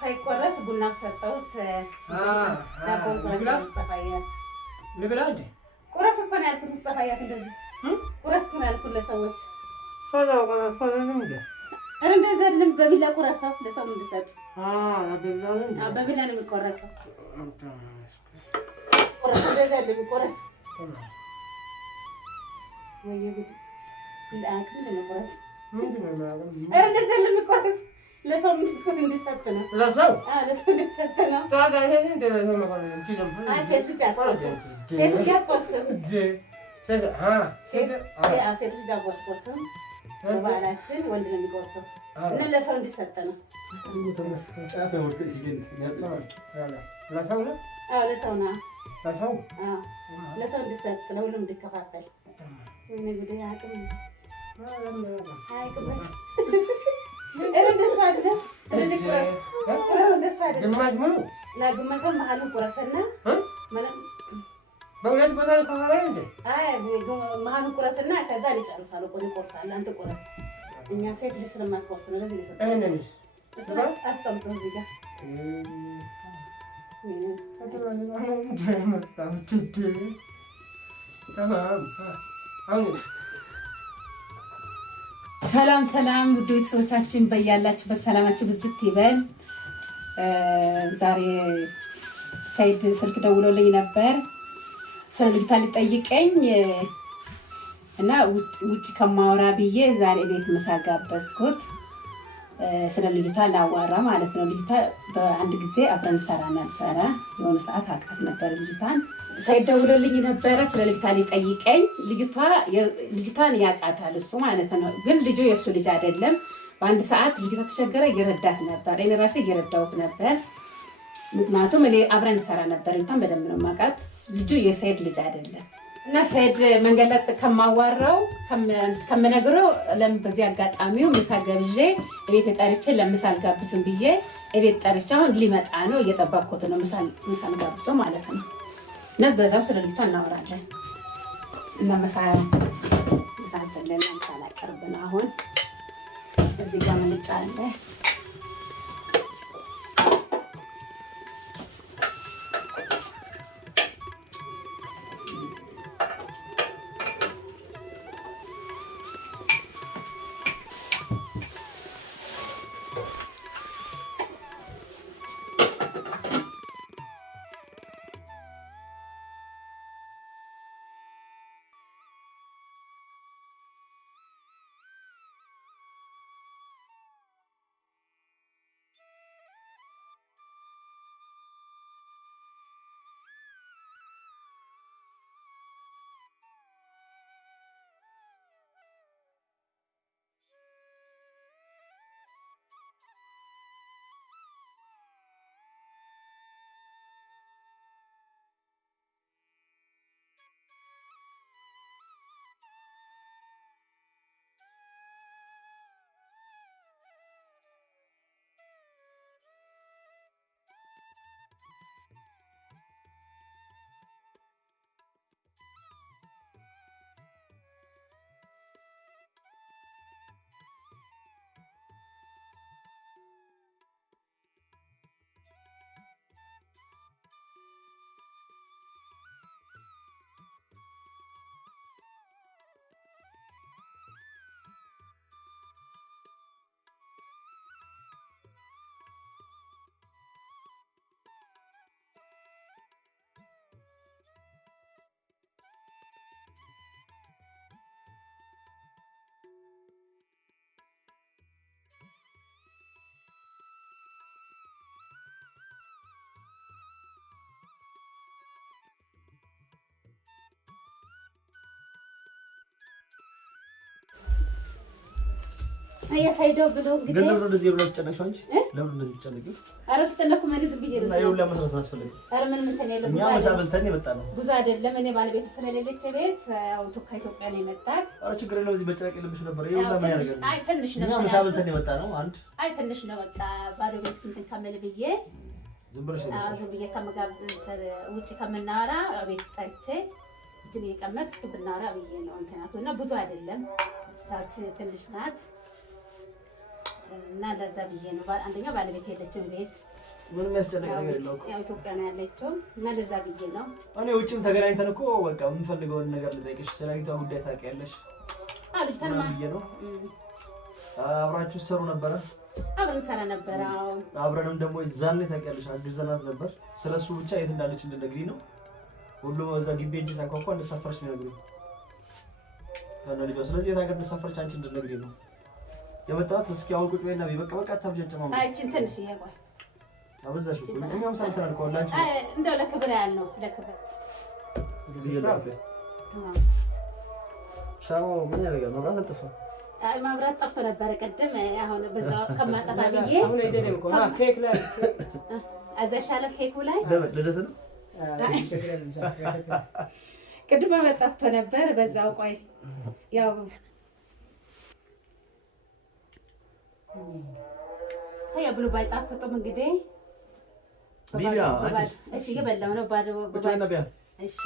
ሳይቆረስ ቡና ሰጠሁት። ልብላድ ቁረስ እኮ ነው ያልኩት። ሙስጠፋያት እንደዚህ ቁረስ እኮ ነው ያልኩት ለሰዎች። እንደዚህ አይደለም በቢላ ቁረሰው ለሰው እንድሰጥ። በቢላ ነው የሚቆረሰው። ቁረስ እንደዚህ አይደለም የሚቆረስ። ወይ ጉድ ለአንተ ነው ቁረስ። እንደዚህ አይደለም የሚቆረስ ለሰው እንድሰጥ ነው። ለሰው እንድሰጥ ነው። ታዲያ ይሄን እንደዚህ ነው ማለት ነው። ሴት ልጅ አትቆርስም። ሴት ልጅ አትቆርስም። ሴት ልጅ አትቆርስም። በባህላችን ወንድ ነው የሚቆርሰው እና ለሰው እንድሰጥ ነው። ለሰው ነው። ለሰው እንድሰጥ ለሁሉም እንድከፋፈል እንግዲህ አቅም እንደሱ አይደለም። ግማሹን መሀሉን ቁረስና በሁለት ቦታ ከሆነ እንዴ? መሀሉን ቁረስና ከዛ ይጨርሳል እኮ ይቆርሳል። አንተ ቁረስ። እኛ ሴት ልጅ ስለማትቆርስ ነው ለዚህ ነው። እሱ አስቀምጦ እዚህ ጋር ሰላም ሰላም ውድ ቤተሰቦቻችን በያላችሁበት ሰላማችሁ ብዝት ይበል። ዛሬ ሰይድ ስልክ ደውሎልኝ ነበር ስለ ልጅቷ ሊጠይቀኝ እና ውጭ ከማወራ ብዬ ዛሬ ቤት ምሳ ጋበዝኩት። ስለ ልጅቷ ላዋራ ማለት ነው። ልጅቷ በአንድ ጊዜ አብረን ሰራ ነበረ። የሆነ ሰዓት አውቃት ነበር ልጅቷን። ሰይድ ደውሎልኝ ነበረ ስለ ልጅቷ ሊጠይቀኝ። ልጅቷን ያውቃታል እሱ ማለት ነው። ግን ልጁ የእሱ ልጅ አይደለም። በአንድ ሰዓት ልጅቷ ተቸገረ እየረዳት ነበር። እኔ ራሴ እየረዳሁት ነበር። ምክንያቱም እኔ አብረን ሰራ ነበር። ልጅቷን በደንብ ነው የማውቃት። ልጁ የሰይድ ልጅ አይደለም እና ሰይድ መንገድ ላይ ከማዋራው ከምነግረው ለምን በዚህ አጋጣሚው ምሳ ገብዤ እቤት ጠርቼ ለምሳ አልጋብዝም ብዬ እቤት ጠርቼ አሁን ሊመጣ ነው እየጠበቅኩት ነው። ምሳ ጋብዞ ማለት ነው። እነዚህ በዛው ስለ ልጅቷ እናወራለን እና ምሳ ተለና ታላቀርብ ነው። አሁን እዚህ ጋር ምን ጫለ አያሳይደው ብሎ እንግዲህ ግን ለምን እንደዚህ ብሎ ተጨነቅሽ አንቺ? ለምን እንደዚህ ተጨነቅሽ? ኧረ ተጨነቅኩ ማለት ዝም ብዬሽ ነው። ይኸው ለመስራት ማስፈልግ። ኧረ ምን እንትን የለም። እኛ ምሳ በልተን የመጣ ነው። ጉዞ አይደለም። እኔ ባለቤት ስለሌለች ቤት ያው ከኢትዮጵያ ነው የመጣት። ኧረ ችግር የለውም። እዚህ መጨነቅ የለብሽ ነበር። ይኸው ለምን ያደርጋል? አይ ትንሽ ነው። እኛ ምሳ በልተን የመጣ ነው። አንድ አይ ትንሽ ነው። በቃ ባለቤት እንትን ከመል ብዬ ዝም ብለሽ ዝም ብዬ ውጭ ከምናወራ ቤት ጠርቼ እዚህ የቀመስክ ብናወራ ብዬ ነው እንትናቱ እና ብዙ አይደለም። ታች ትንሽ ናት። እና ለዛ ብዬ ነው አንደኛ ባለቤት የለችም ቤት ምንም ያስጨነቅ ነገር የለውም። ያው ኢትዮጵያ ነው ያለችው እና ለዛ ብዬ ነው። እኔ ውጭም ተገናኝተን እኮ በቃ የምንፈልገውን ነገር ልጠይቅሽ ስለሊቷ ጉዳይ ታውቂያለሽ። ልጅቷን ብዬ ነው። አብራችሁ ሰሩ ነበረ? አብረን ሰራ ነበር። አዎ አብረንም ደግሞ ዛኔ ታውቂያለሽ አግዘናት ነበር። ስለሱ ብቻ የት እንዳለች እንድነግሪኝ ነው። ሁሉም እዛ ግቢ እንጂ ሳንኳኳ እንደሰፈረች ነው ያሉኝ ከነ ልጇ። ስለዚህ የት ሀገር እንደሰፈረች አንቺ እንድነግሪኝ ነው የመጣሁት። እስኪ አሁን ቁጭ በይና በቃ በቃ አታብጀጭማ። አይችን ትንሽ ይሄው አበዛሽ እኮ እኛም ሰምተናል እኮ ሁላችሁ። እንደው ለክብር ያልነው ለክብር እዚህ ይላል። ሻማው ምን ያደርጋል? መብራት አልጠፋ። አይ መብራት ጠፍቶ ነበር ቅድም። አሁን በዛው ከማጠፋ ብዬ አሁን አይደለም እኮ ኬክ ላይ አዘሻለ ኬኩ ላይ ልደት ነው። ቅድም መብራት ጠፍቶ ነበር በዛው። ቆይ ያው ታያ ብሉ ባይጣፍጥም እንግዲህ ቢቢያ አንቺስ? እሺ እየበላሁ ነው ባዶ ነቢያ። እሺ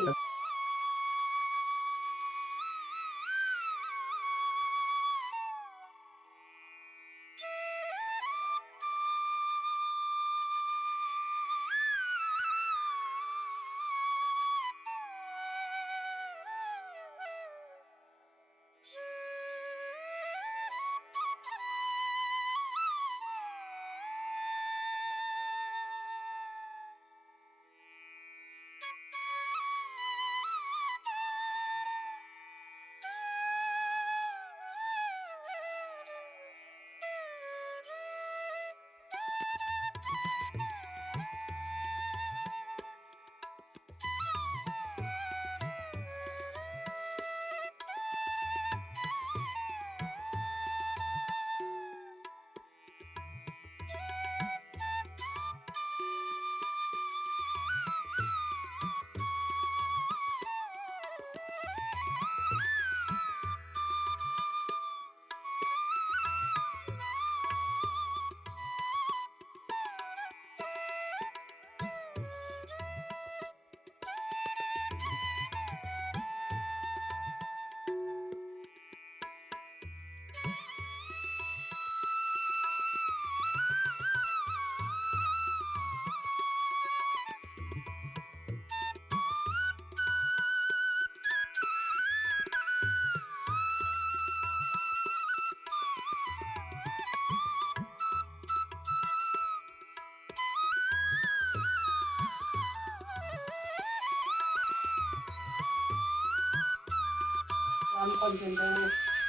ቆንጆ እንደሆነ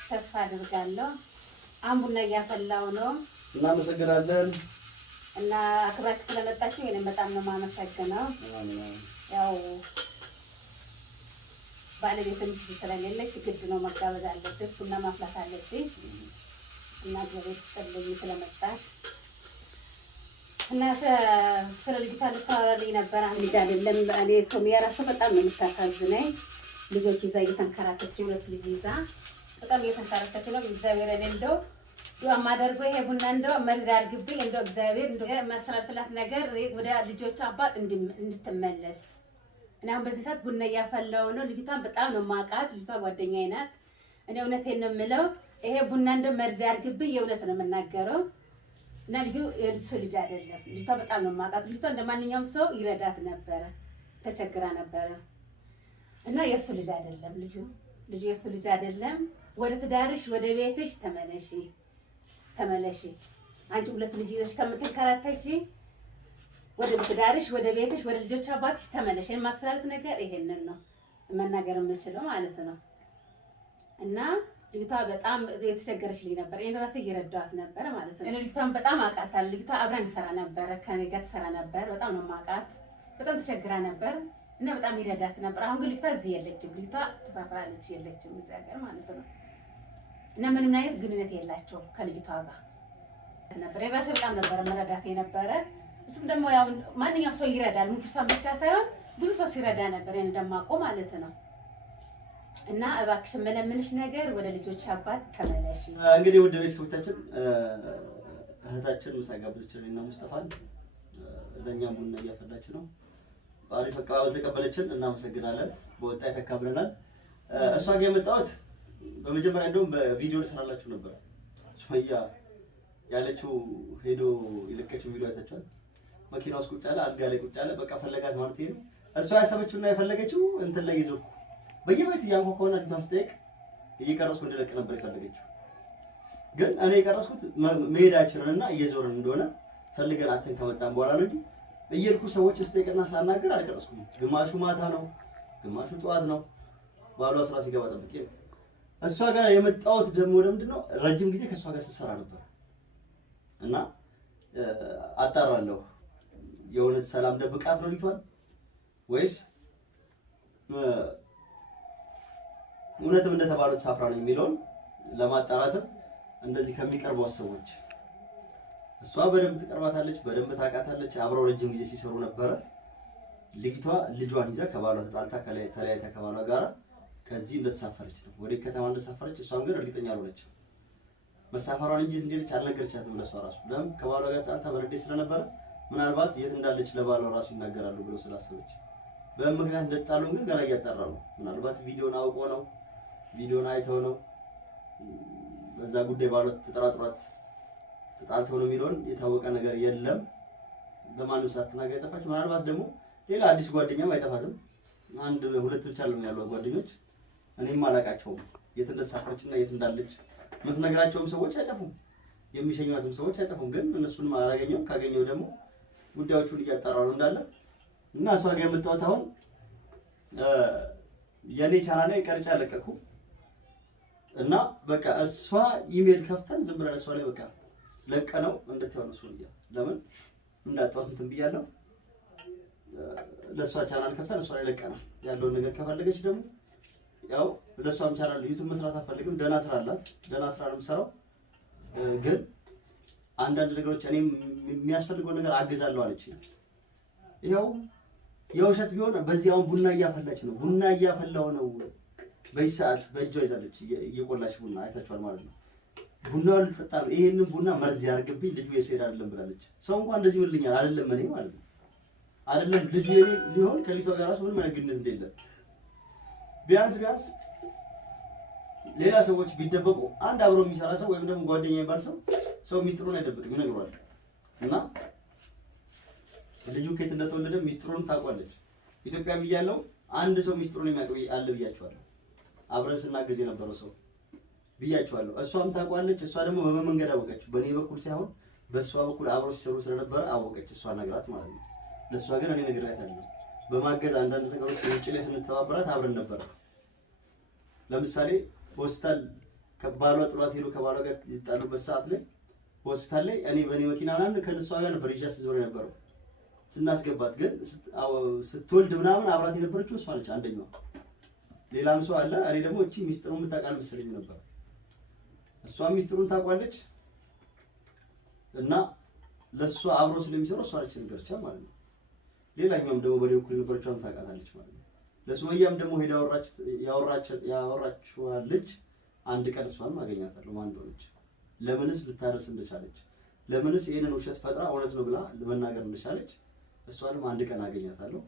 ተስፋ አድርጋለሁ። አሁን ቡና እያፈላው ነው። እናመሰግናለን እና አክብራችሁ ስለመጣችሁ እኔም በጣም ነው የማመሰግነው። ያው ባለቤትም ስለሌለች ግድ ነው መጋበዝ አለብኝ፣ ቡና ማፍላት አለብኝ እና እግዚአብሔር ይስጥልኝ ስለመጣች እና ስለ ልጅቷ ልታወራልኝ ነበር። አንድ ልጅ አይደለም እኔ ሶሚያ እራሱ በጣም ነው የምታሳዝነኝ። ልጆች ይዛ እየተንከራተተች ሁለት ልጅ ይዛ በጣም እየተንከራተተች ነው። እግዚአብሔር እንደው ዱአ ማደርገው ይሄ ቡና እንደው መርዝ ያርግብኝ እንደው እግዚአብሔር እንደው ማስተላለፍላት ነገር ወደ ልጆቿ አባት እንድትመለስ እና አሁን በዚህ ሰዓት ቡና እያፈላው ነው። ልጅቷን በጣም ነው የማውቃት። ልጅቷ ጓደኛዬ ናት። እኔ እውነቴን ነው የምለው ይሄ ቡና እንደው መርዝ ያርግብኝ የእውነት ነው የምናገረው። እና ልጁ የልጅ ልጅ አይደለም። ልጅቷ በጣም ነው የማውቃት። ልጅቷ እንደማንኛውም ሰው ይረዳት ነበረ፣ ተቸግራ ነበረ እና የእሱ ልጅ አይደለም። ልጁ የእሱ ልጅ አይደለም። ወደ ትዳርሽ ወደ ቤትሽ ተመለሺ። አንቺ ሁለት ልጅ ይዘሽ ከምትንከራተቺ ወደ ትዳርሽ ወደ ቤትሽ ወደ ልጆች አባትሽ ተመለሺ። የማስተላለፍ ነገር ይሄንን ነው መናገር የምችለው ማለት ነው። እና ልጅቷ በጣም የተቸገረች ልጅ ነበር። እኔ ራሴ እየረዳኋት ነበር ማለት ነው። እኔ ልጅቷን በጣም አውቃታለሁ። ልጅቷ አብራን ትሰራ ነበር፣ ከኔ ጋር ትሰራ ነበር። በጣም ነው የማውቃት። በጣም ተቸግራ ነበር እና በጣም ይረዳት ነበር። አሁን ግን ልጅቷ እዚህ የለችም። ልጅቷ ተሳፍራለች፣ የለችም እዚህ ሀገር ማለት ነው። እና ምንም አይነት ግንኙነት የላቸውም ከልጅቷ ጋር ነበር። የራሴ በጣም ነበር መረዳት የነበረ። እሱም ደግሞ ያው ማንኛውም ሰው ይረዳል፣ ሙክሳም ብቻ ሳይሆን ብዙ ሰው ሲረዳ ነበር እንደማውቀው ማለት ነው። እና እባክሽ መለምንሽ ነገር ወደ ልጆች አባት ተመለሺ። እንግዲህ ውድ ቤተሰቦቻችን እህታችን ምሳ ጋብዘችን እና ሙስጠፋን ለእኛም ቡና እያፈላች ነው። በአሪፍ አቀባበል ተቀበለችን፣ እናመሰግናለን። በወጣ የተካብለናል። እሷ ጋር የመጣሁት በመጀመሪያ እንደውም በቪዲዮ ልሰራላችሁ ነበር። ሱመያ ያለችው ሄዶ የለቀችው ቪዲዮ አይታችኋል። መኪና ውስጥ ቁጭ አለ፣ አልጋ ላይ ቁጭ አለ። በቃ ፈለጋት ማለት ነው። እሷ ያሰበችውና የፈለገችው እንትን ላይ ይዞ በየቤቱ ያንኳኳውና ልጅቷን ስጠይቅ እየቀረስኩ እንድለቅ ነበር የፈለገችው። ግን እኔ የቀረስኩት መሄዳችንንና እየዞርን እንደሆነ ፈልገን አተን ከመጣን በኋላ ነው እንጂ እየልኩ ሰዎች ስጠይቅና ሳናገር አልቀረስኩም። ግማሹ ማታ ነው፣ ግማሹ ጠዋት ነው። ባሏ ስራ ሲገባ ጠብቄ እሷ ጋር የመጣሁት ደግሞ ለምንድነው ረጅም ጊዜ ከእሷ ጋር ስሰራ ነበር እና አጣራለሁ የእውነት ሰላም ደብቃት ነው ልጅቷን ወይስ እውነትም እንደተባሉት ሳፍራ ነው የሚለውን ለማጣራትም እንደዚህ ከሚቀርበው ሰዎች እሷ በደንብ ትቀርባታለች፣ በደንብ ታውቃታለች። አብረው ረጅም ጊዜ ሲሰሩ ነበረ። ልጅቷ ልጇን ይዛ ከባሏ ተጣልታ ተለያይታ ከባሏ ጋር ከዚህ እንደተሳፈረች ነው ወደ ከተማ እንደተሳፈረች። እሷም ግን እርግጠኛ አልሆነችም መሳፈሯን እንጂ እንደልጅ አልነገረቻትም ለሷ ራሱ። ለምን ከባሏ ጋር ተጣልታ በረዴ ስለነበረ ምናልባት የት እንዳለች ለባሏ ራሱ ይናገራሉ ብሎ ስላሰበች በምን ምክንያት እንደተጣሉ ግን ገና እያጣራ ነው። ምናልባት ቪዲዮን አውቆ ነው፣ ቪዲዮን አይተው ነው፣ በዛ ጉዳይ ባሏ ተጠራጥሯት ተጣልተው ነው የሚለውን የታወቀ ነገር የለም። ለማንም ሳትናገር ጠፋች። ምናልባት ደግሞ ሌላ አዲስ ጓደኛም አይጠፋትም። አንድ ሁለት ብቻ ነው ያለው ጓደኞች፣ እኔም አላውቃቸውም የት እንደተሳፈረችና የት እንዳለች። የምትነግራቸውም ሰዎች አይጠፉም፣ የሚሸኟትም ሰዎች አይጠፉም። ግን እነሱንም አላገኘውም። ካገኘው ደግሞ ጉዳዮቹን እያጣራው ነው እንዳለ እና እሷ ጋር የመጣሁት አሁን የኔ ቻናል ላይ ቀርጫ ለቀኩ እና በቃ እሷ ኢሜል ከፍተን ዝም ብለን እሷ ላይ በቃ ለቀነው እንድትሆን ነው ሱሪያ ለምን እንዳጣሁት እንትን ብያለሁ። ለሷ ቻናል ከፍተን እሷ ላይ ለቀናል። ያለውን ነገር ከፈለገች ደግሞ ያው ለሷም ቻናል ዩቲዩብ መስራት አትፈልግም። ደህና ስራ አላት፣ ደህና ስራ ነው የምትሰራው። ግን አንዳንድ ነገሮች እኔም የሚያስፈልገው ነገር አግዛለሁ አለች። ይኸው የውሸት ቢሆን በዚህ አሁን ቡና እያፈላች ነው። ቡና እያፈላው ነው በዚህ ሰዓት በእጇ ይዛለች እየቆላች ቡና አይታችኋል ማለት ነው። ቡናው ልትጠጣ ነው። ይሄንን ቡና መርዝ ያርግብኝ ልጁ የሰይድ አይደለም ብላለች። ሰው እንኳን እንደዚህ ይልኛል አይደለም እኔ ማለት ነው አይደለም ልጁ የኔ ሊሆን ከሊቷ ጋር ራሱ ምንም አይነት ግንኙነት እንደሌለ ቢያንስ ሌላ ሰዎች ቢደበቁ አንድ አብሮ የሚሰራ ሰው ወይም ደግሞ ጓደኛ ይባል ሰው ሚስጥሩን አይደብቅም ይነግሯል። እና ልጁ ከየት እንደተወለደ ሚስጥሩን ታውቋለች። ኢትዮጵያ ብያለሁ አንድ ሰው ሚስጥሩን የሚያውቀው አለ ብያቸዋለሁ። አብረን ስናገዝ የነበረው ሰው ብያቸዋለሁ። እሷም ታውቋለች። እሷ ደግሞ በመንገድ አወቀች። በኔ በኩል ሳይሆን በእሷ በኩል አብሮ ሲሰሩ ስለነበረ አወቀች። እሷ ነግራት ማለት ነው። ለእሷ ግን እኔ ነግሬያታለሁ። በማገዝ አንዳንድ ነገሮች ውጭ ላይ ስንተባበራት አብረን ነበር። ለምሳሌ ሆስፒታል ከባሏ ጥሏት ሄዶ ከባሏ ጋር ይጣሉበት ሰዓት ላይ ሆስፒታል ላይ እኔ በኔ መኪና ምናምን ከእሷ ጋር ነበር ይዣት ዞር የነበረው ስናስገባት። ግን ስትወልድ ምናምን አብራት የነበረችው እሷ ነች አንደኛው። ሌላም ሰው አለ። እኔ ደግሞ እቺ ሚስጥሩን የምታውቃል መሰለኝ ነበር። እሷ ሚስጥሩን ታውቋለች እና ለሷ አብሮ ስለሚሰሩ እሷ ነች ነገርቻ ማለት ነው። ሌላኛውም ደግሞ በኔ በኩል ነበረችው ታውቃታለች ማለት ነው። ለሱመያም ደግሞ ሄዳ ያወራችው ልጅ አንድ ቀን እሷን አገኛታለሁ ማን እንደሆነች፣ ለምንስ ልታደርስ እንደቻለች፣ ለምንስ ይሄንን ውሸት ፈጥራ እውነት ነው ብላ ለመናገር እንደቻለች እሷንም አንድ ቀን አገኛታለሁ።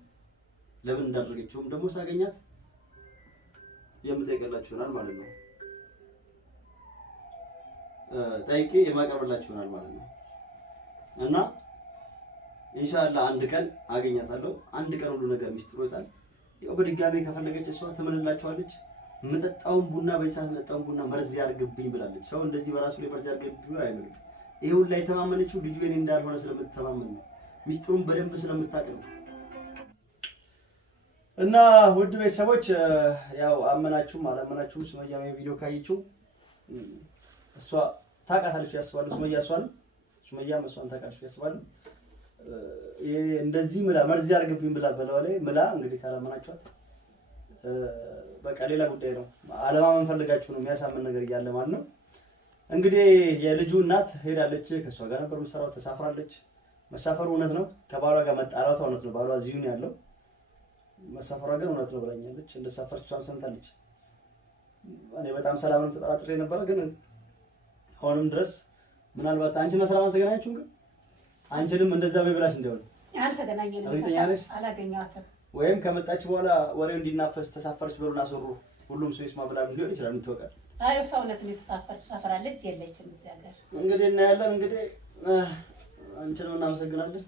ለምን እንዳደረገችውም ደግሞ ሳገኛት የምጠይቅላችሁ ይሆናል ማለት ነው። ጠይቄ የማቀርብላችሁ ይሆናል ማለት ነው። እና ኢንሻአላህ አንድ ቀን አገኛታለሁ። አንድ ቀን ሁሉ ነገር ሚስጥሩ ይወጣል። ያው በድጋሜ ከፈለገች እሷ ትምልላችኋለች። መጠጣውን ቡና በሳት መጠጣውን ቡና መርዝ ያርግብኝ ብላለች። ሰው እንደዚህ በራሱ ላይ መርዝ ያርግብኝ አይምርም። ይሄውን ላይ ተማመነችው ልጁ የኔ እንዳልሆነ ስለምትተማመን ነው። ሚስጥሩን በደንብ ስለምታውቅ ነው። እና ውድ ቤተሰቦች ያው አመናችሁም አላመናችሁም ሱመያ ቪዲዮ ካየችው እሷ ታውቃታለች ያስባሉ። ሱመያ እሷን ታውቃለች ያስባሉ። እንደዚህ ምላ መርዝ ያርግብኝ ብላ በላው ላይ ምላ እንግዲህ ካላመናችኋት በቃ ሌላ ጉዳይ ነው። አለማመን ፈልጋችሁ ነው የሚያሳምን ነገር እያለ ማለት ነው። እንግዲህ የልጁ እናት ሄዳለች። ከሷ ጋር ነበር የምትሰራው። ተሳፍራለች። መሳፈሩ እውነት ነው። ከባሏ ጋር መጣላቷ እውነት ነው። ባሏ እዚሁ ነው ያለው። መሳፈሯ ግን እውነት ነው ብላኛለች። እንደተሳፈረች እሷም ሰምታለች። እኔ በጣም ሰላምም ተጠራጥሬ ነበር። ግን አሁንም ድረስ ምናልባት አንቺ መስራማ ተገናኛችሁ ግን አንቺንም እንደዛ በብላሽ እንደሆነ አልተገናኘንም። አላገኘኋትም። ወይም ከመጣች በኋላ ወሬው እንዲናፈስ ተሳፈረች ብሎና አሰሩ ሁሉም ሰው ይስማ ብላ ሊሆን ይችላል። ምትወቃል አይ ሰውነት ተሳፈራለች የለችም እዚህ ሀገር። እንግዲህ እናያለን። እንግዲህ አንቺን እናመሰግናለን።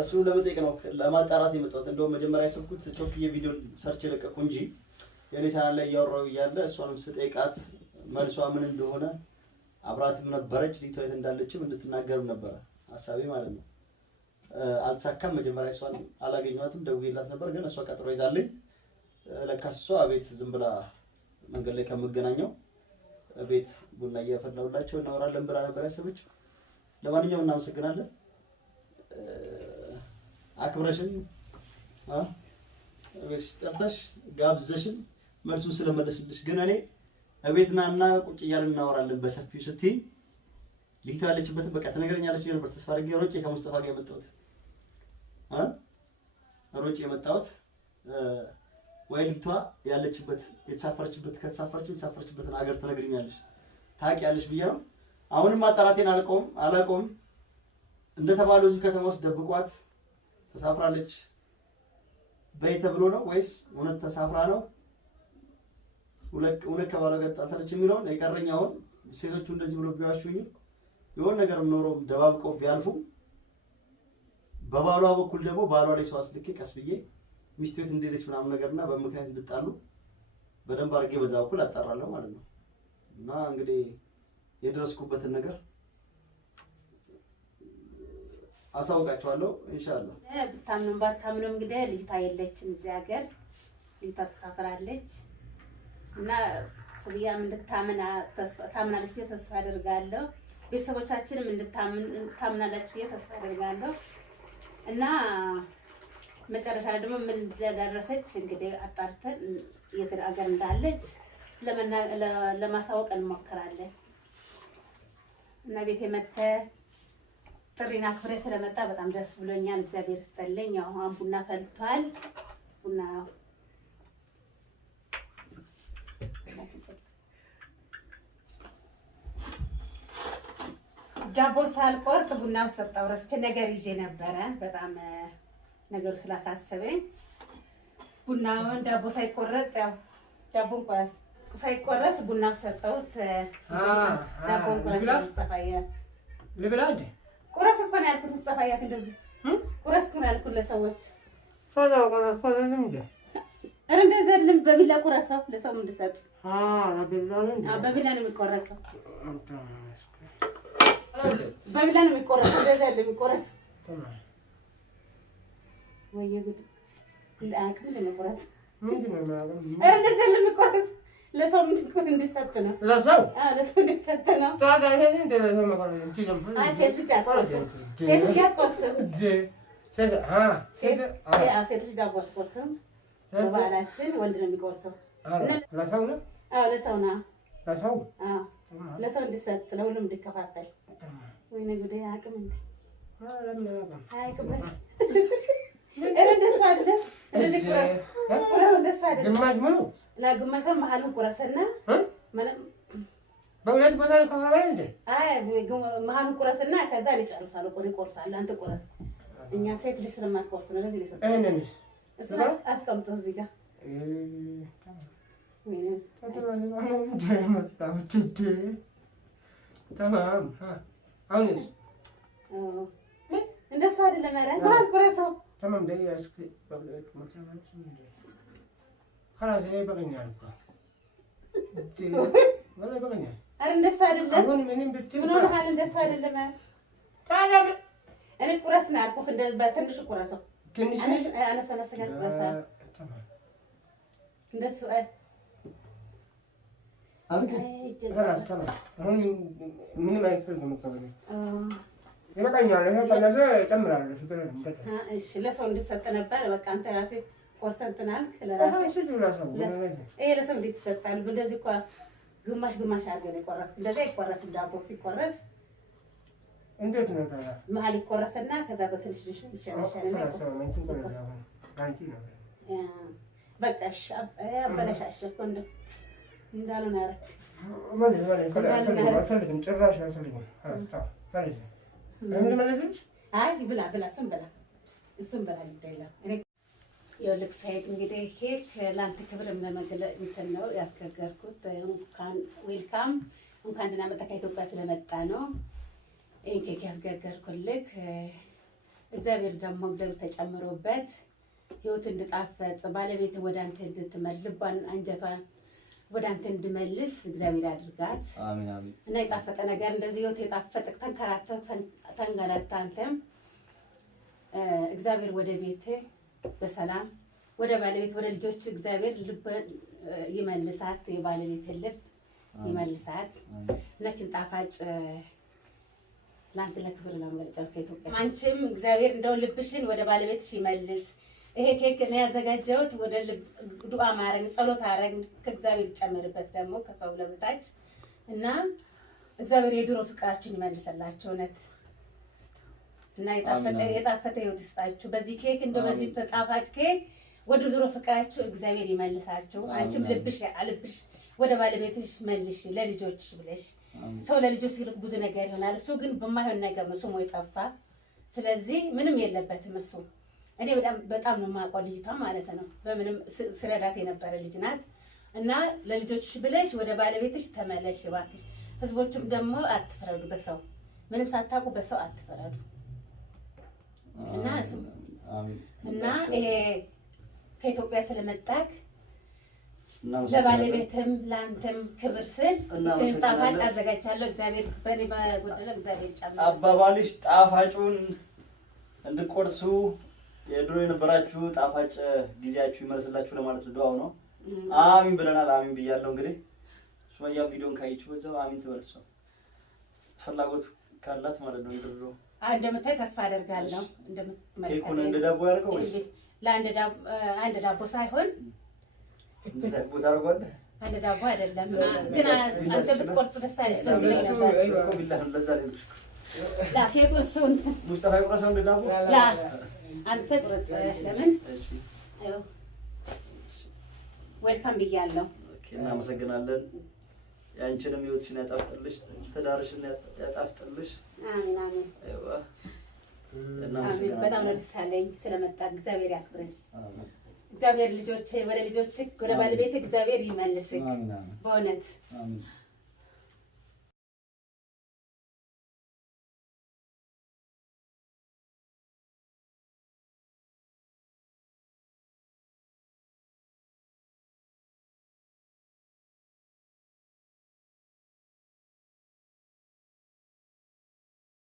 እሱን ለመጠየቅ ነው ለማጣራት የመጣሁት። እንደውም መጀመሪያ ያሰብኩት ቾክዬ ቪዲዮ ሰርች ለቀቁ እንጂ የኔ ቻናል ላይ እያወራሁ እያለ እሷንም ስጠይቃት መልሷ ምን እንደሆነ አብራትም ነበረች ልጅቷ የት እንዳለችም እንድትናገርም ነበረ ሀሳቤ ማለት ነው። አልተሳካም። መጀመሪያ እሷን አላገኘኋትም። ደውዬላት ነበር ግን እሷ ቀጥሮ ይዛለኝ። ለካስ እሷ ቤት ዝም ብላ መንገድ ላይ ከምገናኘው ቤት ቡና እያፈላሁላቸው እናወራለን ብላ ነበር ያሰበችው። ለማንኛውም እናመሰግናለን። አክብረሽን እቤትሽ ጠርተሽ ጋብዘሽን መልሱን ስለመለስልሽ ግን እኔ እቤትና እና ቁጭ እያልን እናወራለን በሰፊው ስትይ ልጅቷ ያለችበትን በቃ ትነግረኛለች ነበር ተስፋ አድርጌ ሮጬ ከሙስጠፋ ጋር የመጣሁት ሮጬ የመጣሁት ወይ ልጅቷ ያለችበት የተሳፈረችበትን ሀገር ትነግሪኛለሽ ታውቂያለሽ ብዬ ነው። አሁንም ማጣራቴን አላውቀውም እንደተባለው እዚህ ከተማ ውስጥ ደብቋት ተሳፍራለች በይ ተብሎ ነው ወይስ እውነት ተሳፍራ ነው? እውነት ከባሏ ጋር ተጣልታለች የሚለውን የቀረኝ አሁን ሴቶቹ እንደዚህ ብሎ ቢዋሹኝ የሆነ ነገር ኖሮ ደባብቀው ቢያልፉ በባሏ በኩል ደግሞ ባሏ ላይ ሰው አስልኬ ቀስ ብዬ ሚስቱ ቤት እንደሄደች ምናምን ነገርና በምክንያት እንድጣሉ በደንብ አድርጌ በዛ በኩል አጣራለሁ ማለት ነው። እና እንግዲህ የደረስኩበትን ነገር አሳውቃቸዋለሁ ኢንሻአላህ። ብታምኑም ባታምኑም እንግዲህ ልጅቷ የለችም እዚህ ሀገር። ልጅቷ ተሳፍራለች እና ሱብያም ታምናለች ብዬ ተስፋ አደርጋለሁ። ቤተሰቦቻችንም ታምናለች ብዬ ተስፋ አደርጋለሁ። እና መጨረሻ ላይ ደግሞ ምን እንደደረሰች እንግዲህ አጣርተን የት ሀገር እንዳለች ለማሳወቅ እንሞክራለን። እና ቤቴ መጥተህ ጥሪና አክብረህ ስለመጣ በጣም ደስ ብሎኛል። እግዚአብሔር ይስጥልኝ። አሁን ቡና ፈልቷል። ቡና ዳቦ ሳልቆርጥ ቡናው ሰጣው ረስቼ ነገር ይዤ ነበረ። በጣም ነገሩ ስላሳሰበኝ ቡናውን ዳቦ ሳይቆረጥ ያው ዳቦን ሳይቆረስ ቡናው ሰጠሁት። ዳቦን ቆረስ ሙስጠፋያ ልብላ እንደ ቁረስ እኮ ነው ያልኩት። ሙስጠፋያ እንደዚህ ቁረስ እኮ ነው ያልኩት ለሰዎች። ኧረ እንደዚህ አይደለም፣ በቢላ ቁረሰው ለሰው እንድሰጥ። በቢላ ነው የሚቆረሰው፣ በቢላ ነው የሚቆረሰው። እንደዚህ አይደለም የሚቆረሰው። ወይ ጉድ! ለአቅም ለመቆረስ ኧረ እንደዚህ አይደለም የሚቆረሰው፣ ለሰው እንድሰጥ ነው። ለሰው እንድሰጥ ነው። ታዲያ ይሄን እንደ ለሰው መቆረስ እንችላለን። ሴት ልጅ አትቆርስም። ሴት ልጅ አትቆርስም። ሴት ልጅ ዳቦ አትቆርስም። በባህላችን ወንድ ነው የሚቆርሰው። ለሰው ነው? አዎ ለሰው ነው። ለሰው? አዎ ለሰው እንድሰጥ፣ ለሁሉም እንድከፋፈል። ወይኔ ጉዴ! አቅም እንደ አያውቅም። ኧረ እንደሱ አይደለም። እንደዚህ ቁረስ እንደሱ አይደለም። ግማሽ ምኑ ለግማሽ መሀሉን ቁረስና በሁለት ቦታ ከፋፋይ እንደ አይ መሀሉን ቁረስና ከዛ ሊጨርሳሉ። ይቆርሳል። አንተ ቁረስ። እኛ ሴት ልጅ ስለማትቆርስ ነው ለዚህ ነው። እኔንስ እሱ አስቀምጦ እዚህ ጋር ተማም አሁንስ እንደሱ አይደለም። ኧረ መሀል ቁረሰው። ተማም ደይ ያስክ በብለት ሞታማን خلاص هي بغنيان ولا بغنيان انا እንደሱ አይደለም። አሁን ምንም ብትል ምን ሆነ ማለት እንደሱ አይደለም። ታዲያ እኔ ቁረስ ነው ያልኩህ። እንደ በትንሹ ቁረሰው። ትንሽ አነስ አነስ ጋር ቁረሰው። እንደሱ አርግ خلاص تمام። አሁን ምንም አይፈልግም ማለት ይበቃኛል። ይሄ ባለዘ እጨምራለሁ። እሺ ለሰው እንድሰጥ ነበር። በቃ አንተ ራስህ ቆርሰንትናል ለራስህ ይሄ ለሰው እንዴት ይሰጣል? እንደዚህ እኮ ግማሽ ግማሽ አድርገን ይቆረስ። እንደዚህ አይቆረስም። ዳቦ ሲቆረስ እንዴት ነው ታዲያ? መሀል ይቆረስና ከዛ በትንሽ ይሸነሸንና በቃ አበላሻሸኩ እንዳልሆነ አደረክ። ጭራሽ አልፈልግም። አይ ብላ ብላ እሱን በላ ይደላ የልክ ሳይድ እንግዲህ ኬክ ላንተ ክብርም ለመግለጽ እንትን ነው ያስገገርኩት። እንኳን ዌልካም እንኳን ደህና መጣህ ከኢትዮጵያ ስለመጣ ነው ይሄን ኬክ ያስገገርኩልክ። እግዚአብሔር ደግሞ እግዚአብሔር ተጨምሮበት ህይወት እንድጣፈጥ ባለቤት ወደ አንተ እንድትመልስ ልቧን አንጀቷን ወደ አንተ እንድመልስ እግዚአብሔር አድርጋት። አሜን አሜን። እና የጣፈጠ ነገር እንደዚህ ህይወት የጣፈጠ ተንገላታ አንተም እግዚአብሔር ወደ ቤት በሰላም ወደ ባለቤት ወደ ልጆች እግዚአብሔር ልብ ይመልሳት። የባለቤት ልብ ይመልሳት። ነችን ጣፋጭ ላንተ ለክብር ለመግለጫ ከኢትዮጵያ አንቺም እግዚአብሔር እንደው ልብሽን ወደ ባለቤትሽ ይመልስ። ይሄ ኬክ ነው ያዘጋጀሁት። ወደ ዱዓ ማረግ ጸሎት አረግ ከእግዚአብሔር ይጨምርበት ደግሞ ከሰው ለበታች እና እግዚአብሔር የድሮ ፍቅራችሁን ይመልሰላችሁ እውነት እና የጣፈጠ ህይወት ይስጣችሁ። በዚህ ኬክ እንደው በዚህ ጣፋጭ ኬክ ወደ ድሮ ፍቅራችሁ እግዚአብሔር ይመልሳችሁ። አንቺም ልብሽ ወደ ባለቤትሽ መልሽ ለልጆችሽ ብለሽ ሰው ለልጆች ብዙ ነገር ይሆናል። እሱ ግን በማይሆን ነገር ነው ስሙ የጠፋ። ስለዚህ ምንም የለበትም እሱ። እኔ በጣም ነው የማውቀው ልጅቷ ማለት ነው። በምንም ስረዳት የነበረ ልጅ ናት እና ለልጆችሽ ብለሽ ወደ ባለቤትሽ ተመለሽ እባክሽ። ህዝቦችም ደግሞ አትፈረዱ በሰው ምንም ሳታውቁ በሰው አትፈረዱ። እና ይሄ ከኢትዮጵያ ስለመጣክ ለባለቤትም ለአንተም ክብር ስል እችን ጣፋጭ አዘጋጅቻለሁ። እግዚአብሔር በእኔ በጎደለ እግዚአብሔር ጨምር። አባባልሽ ጣፋጩን እንድቆርሱ የድሮ የነበራችሁ ጣፋጭ ጊዜያችሁ ይመልስላችሁ ለማለት ዱዓው ነው። አሚን ብለናል። አሚን ብያለሁ። እንግዲህ ሱመያም ቪዲዮን ካየችው በዛው አሚን ትበልሷ ፍላጎት ካላት ማለት ነው። ይድሮ እንደምታይ ተስፋ አደርጋለሁ። ኬኩን እንደ ዳቦ ያደርገው ወይስ አንድ ዳቦ ሳይሆን እንደ ዳቦ ታደርገዋለህ? አንድ ዳቦ አይደለም ግን አንተ ብትቆርጥ ደስ አይልም እኮ ቢላህ ለዛ ነው ላ ኬኩን እሱን ሙስጠፋ ይቆርሰው እንደ ዳቦ ላ አንተ ቁርጥ ለምን? እሺ አዎ ዌልካም ብያለሁ። ኦኬ እናመሰግናለን። ያንቺንም ህይወትሽን ያጣፍጥልሽ፣ ትዳርሽን ያጣፍጥልሽ። አሜን አሜን። አይዋ እናመሰግናለን። በጣም ነው ደስ ያለኝ ስለመጣ እግዚአብሔር ያክብረን። አሜን። እግዚአብሔር ልጆቼ ወደ ልጆቼ ወደ ባለቤት እግዚአብሔር ይመልስክ። አሜን አሜን። በእውነት አሜን።